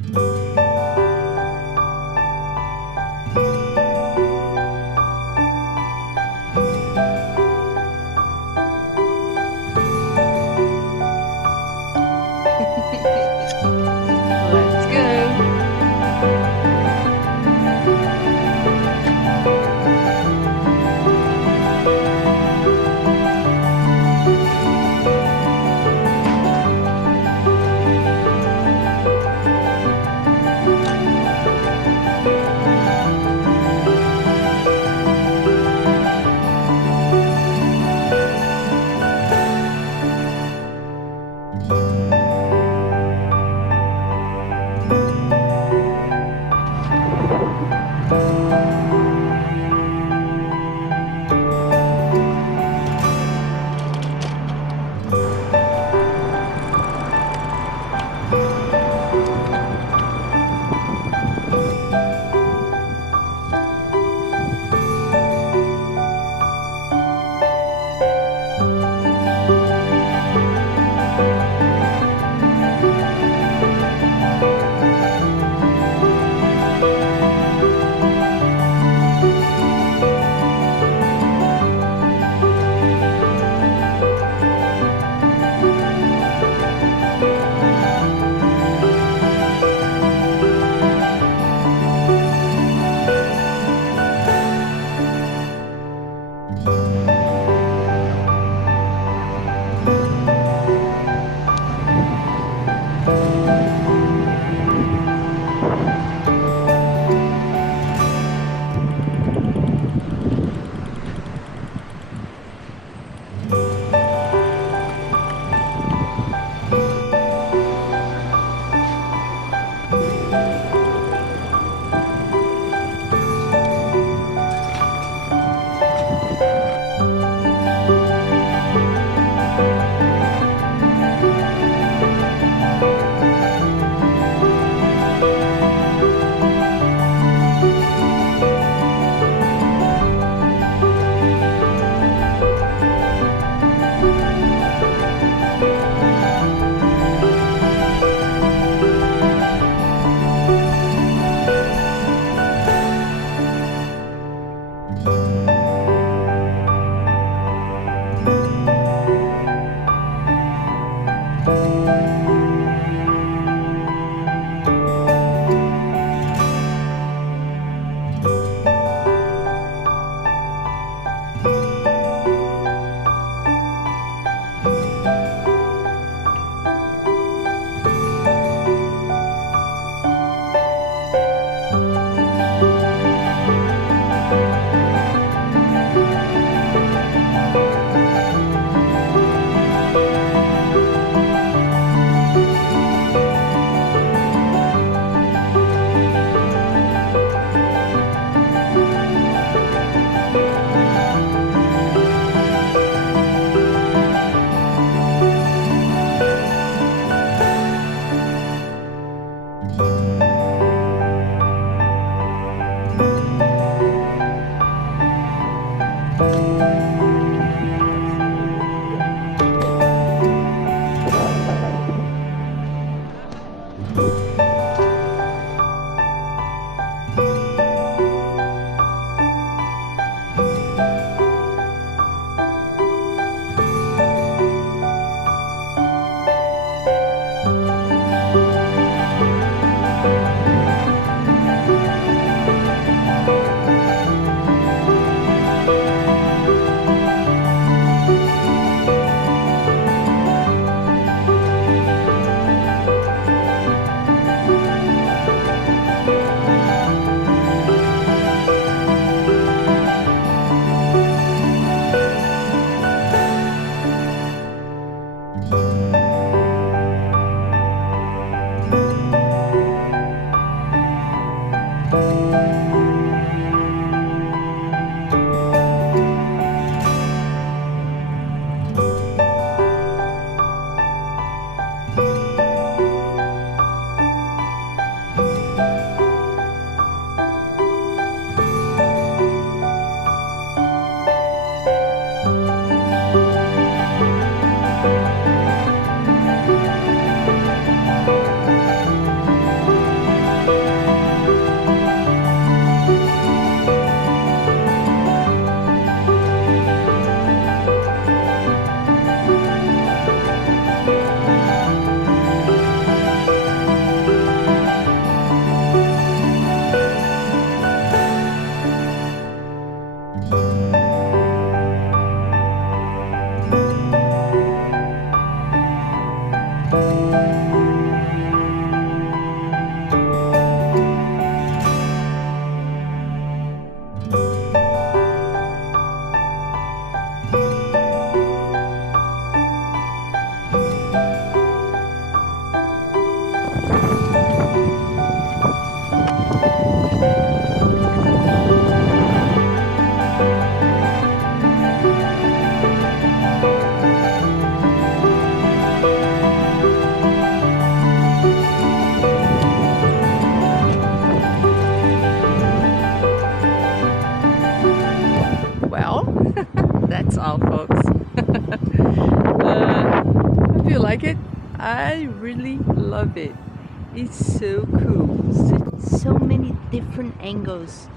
Let's go. I really love it. It's so cool. So many different angles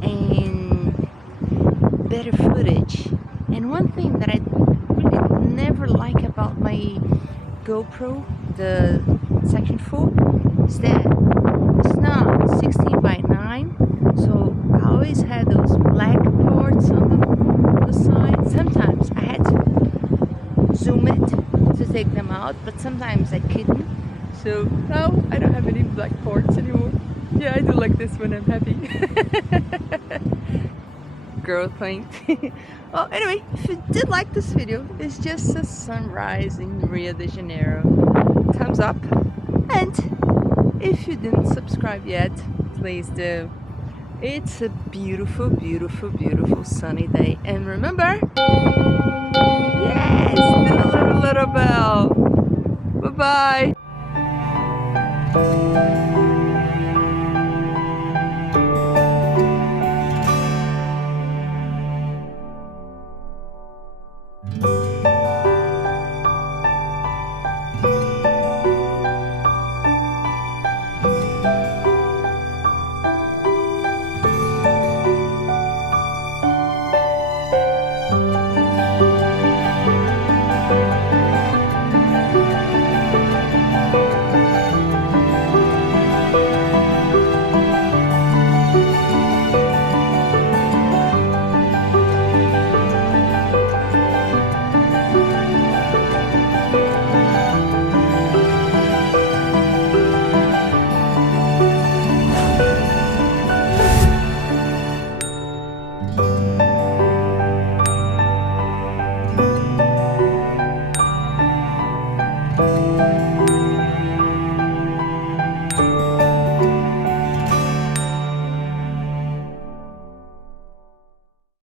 and better footage. And one thing that I really never like about my GoPro, the Section 4, is that it's not 16 by 9, so I always had those black parts on the side. Sometimes I had to zoom it to take them out, but sometimes I couldn't. So now I don't have any black parts anymore. Yeah, I do like this when I'm happy. Girl paint. Well, anyway, if you did like this video, it's just a sunrise in Rio de Janeiro. Thumbs up. And if you didn't subscribe yet, please do. It's a beautiful, beautiful, beautiful sunny day. And remember, yes, the little bell. Bye-bye.